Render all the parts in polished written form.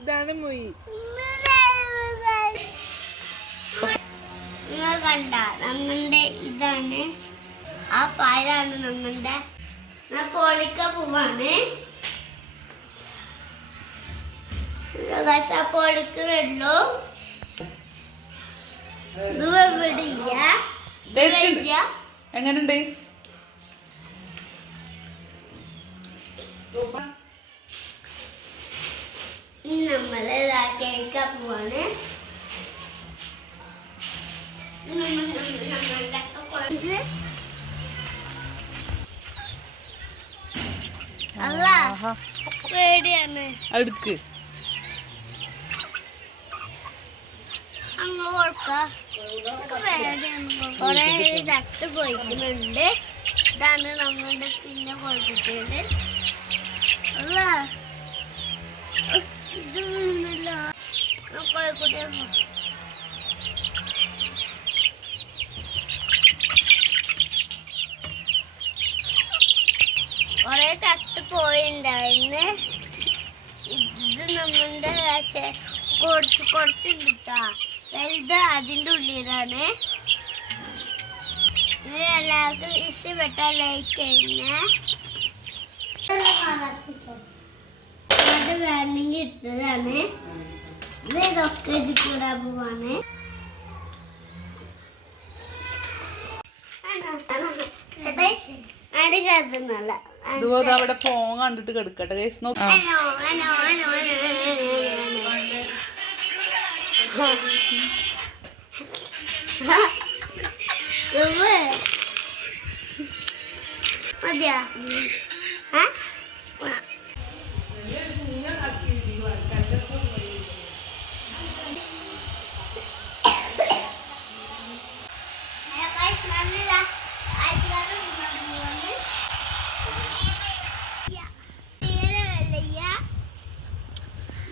ഇതാണ് മൊയ്. നിങ്ങൾ കണ്ട നമ്മളുടെ ഇതാണ് ആ പഴമാണ് നമ്മളുടെ കോളിക്ക പൂവാണ്. കോളിക്കുള്ളൂ എങ്ങനുണ്ട്? നമ്മള് കേൾക്ക പോവാണ്. പേടിയാണ്. അടുക്ക് കൊറേ ചട്ട് കൊയ്ക്കുന്നുണ്ട്. ഇതാണ് നമ്മളുടെ പിന്നെ കൊയ്ക്കുന്നുണ്ട്. അല്ല ഇത് വീണില്ല. കോഴിക്കുട്ടി കൊറേ ചത്ത് പോയിണ്ടായിരുന്നു. ഇത് നമ്മളുടെ കുറച്ചുണ്ട് കേട്ടാ. വലുത് അതിൻ്റെ ഉള്ളിലാണ്. ഇത് എല്ലാവർക്കും ഇഷ്ടപ്പെട്ട ലൈക്ക് ചെയ്യുന്നേ. അത് വേണമെങ്കിൽ ഇട്ടതാണ്. ഇത് ഇതൊക്കെ ഇത് കൂടാ പോവാണ്. അടുക്കത്തുന്നല്ല ഇതുപോലെ അവിടെ ഫോൺ കണ്ടിട്ട് കിടക്കട്ടെ. മതിയാ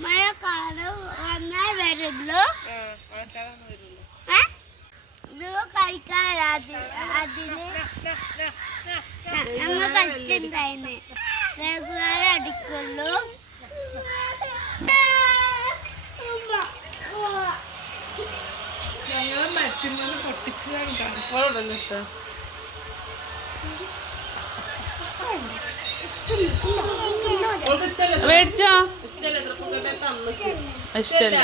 മഴക്കാലം വന്നാൽ വരുള്ളൂ. ഇത് കളിക്കാൻ അതിന് ഞങ്ങൾ കളിച്ചിട്ടുണ്ടായിരുന്നു. വൈകുന്നേരം അടിക്കുള്ളൂ. മേടിച്ചോ? ഇഷ്ടല്ല.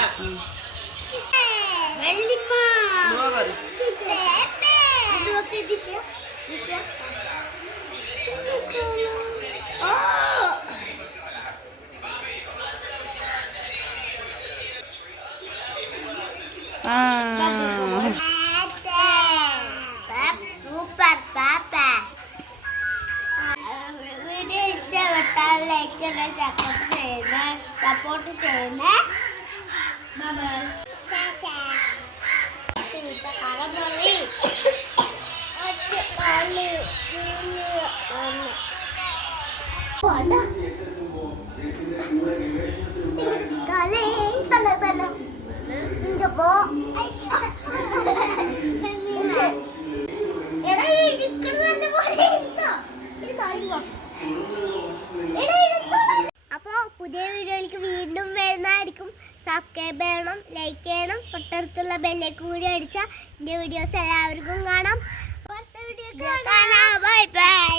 സൂപ്പർ പാപ്പ. വീഡിയോ ഇഷ്ടപ്പെട്ടാൽ ലൈക്ക് സപ്പോർട്ട് ചെയ്യുന്നേ. അപ്പോ പുതിയ വീഡിയോയിലേക്ക് വീണ്ടും വരുന്നതായിരിക്കും. സബ്സ്ക്രൈബ് ചെയ്യണം, ലൈക്ക് ചെയ്യണം, തൊട്ടടുത്തുള്ള ബെല്ലേക്ക് കൂടി അടിച്ചാൽ എൻ്റെ വീഡിയോസ് എല്ലാവർക്കും കാണാം. Bye bye.